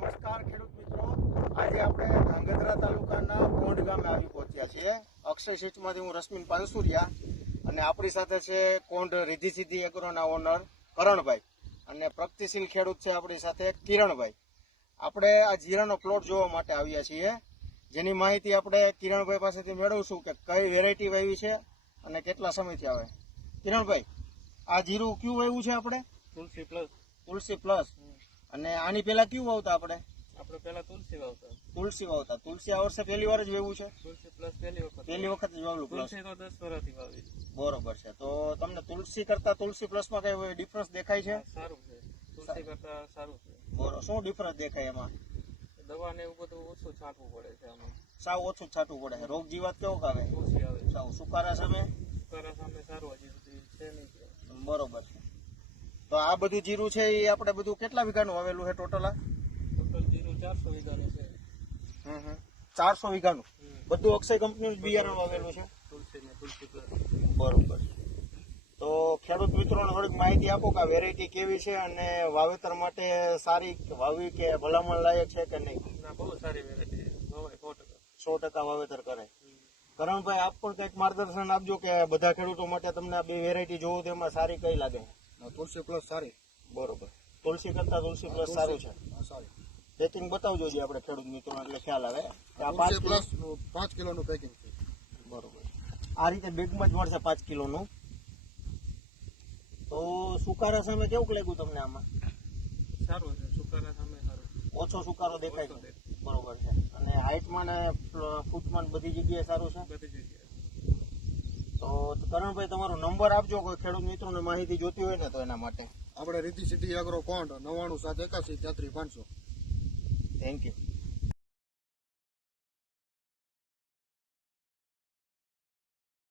નમસ્કાર ખેડૂત મિત્રો, આજે આપણે ધાંગધ્રા તાલુકાના કોંઢ ગામે આવી પહોંચ્યા છીએ. અક્ષય સીડમાંથી હું રશ્મિન પાનસુરિયા અને આપણી સાથે છે કોંઢ રિદ્ધિ સિદ્ધિ એગ્રોના ઓનર કરણભાઈ અને પ્રગતિશીલ ખેડૂત છે આપણી સાથે કિરણભાઈ. આપણે આ જીરાનો પ્લોટ જોવા માટે આવ્યા છીએ, જેની માહિતી આપણે કિરણભાઈ પાસેથી મેળવશું કે કઈ વેરાયટી વાવી છે અને કેટલા સમયથી આવે. કિરણભાઈ, આ જીરું કયું વાવ્યું છે આપણે? તુલસી પ્લસ. અને આની પેલા કયું વાવતા આપણે પેલા તુલસી વાવતા. તુલસી આ વર્ષે પહેલી વાર જ વાવ્યું છે? તુલસી પ્લસ પહેલી વખત જ વાવ્યું પ્લસ. તુલસી તો 10 વર્ષથી વાવી. બરોબર છે. તો તમને તુલસી કરતા તુલસી પ્લસમાં કઈ ડિફરન્સ દેખાય છે? સારું છે, તુલસી કરતા સારું છે. બરોબર. શું ડિફરન્સ દેખાય એમાં? દવા ને એવું બધું ઓછું છાંટવું પડે છે આમાં. સાવ ઓછું જ છાંટવું પડે છે. રોગ જીવાત કેવો આવે? ઓછી આવે. સાવ સુકારા સામે સારું હજી સુધી છે નહીં. બરોબર છે. તો આ બધું જીરું છે એ આપણે બધું કેટલા વીઘાનું વાવેલું છે ટોટલ? ટોટલ જીરું 400 વીઘાનું છે. 400 વીઘાનું બધું અક્ષય કંપનીનું બિયારણ વાવેલું છે. તુલસી ને તુલસી પ્લસ. બરોબર. તો ખેડૂત મિત્રોને થોડીક માહિતી આપો કે આ વેરાયટી કેવી છે અને વાવેતર માટે સારી વાવી કે ભલામણ લાયક છે કે નહીં? ના, બહુ સારી વેરાયટી વવાય 100% વાવેતર કરે. કરણભાઈ, આપ પણ કંઈક માર્ગદર્શન આપજો કે બધા ખેડૂતો માટે તમને આ બે વેરાયટી જોવો તેમાં સારી કઈ લાગે? તુલસી પ્લસ સારી. બરોબર. તુલસી કરતા તુલસી પ્લસ સારું છે. પેકિંગ બતાવજો જે આપણે ખેડૂત મિત્રોને એટલે ખ્યાલ આવે કે આ 5 પ્લસ 5 કિલોનું પેકિંગ છે. બરોબર. આ રીતે બેગમાં જ મળશે 5 કિલોનું. તો સુકારા સામે કેવું લાગ્યું તમને આમાં? સારું છે, સુકારા સામે સારું. ઓછો સુકારો દેખાય છે. બરોબર છે. અને હાઇટમાં ને ફૂટમાં બધી જગ્યાએ સારું છે. બધી જગ્યાએ. તો કરણભાઈ, તમારો નંબર આપજો કોઈ ખેડૂત મિત્રોને માહિતી જોતી હોય ને તો એના માટે. આપણે રિદ્ધિ સિદ્ધિ એગ્રો કોંઢ 99 781 33 500. Thank you.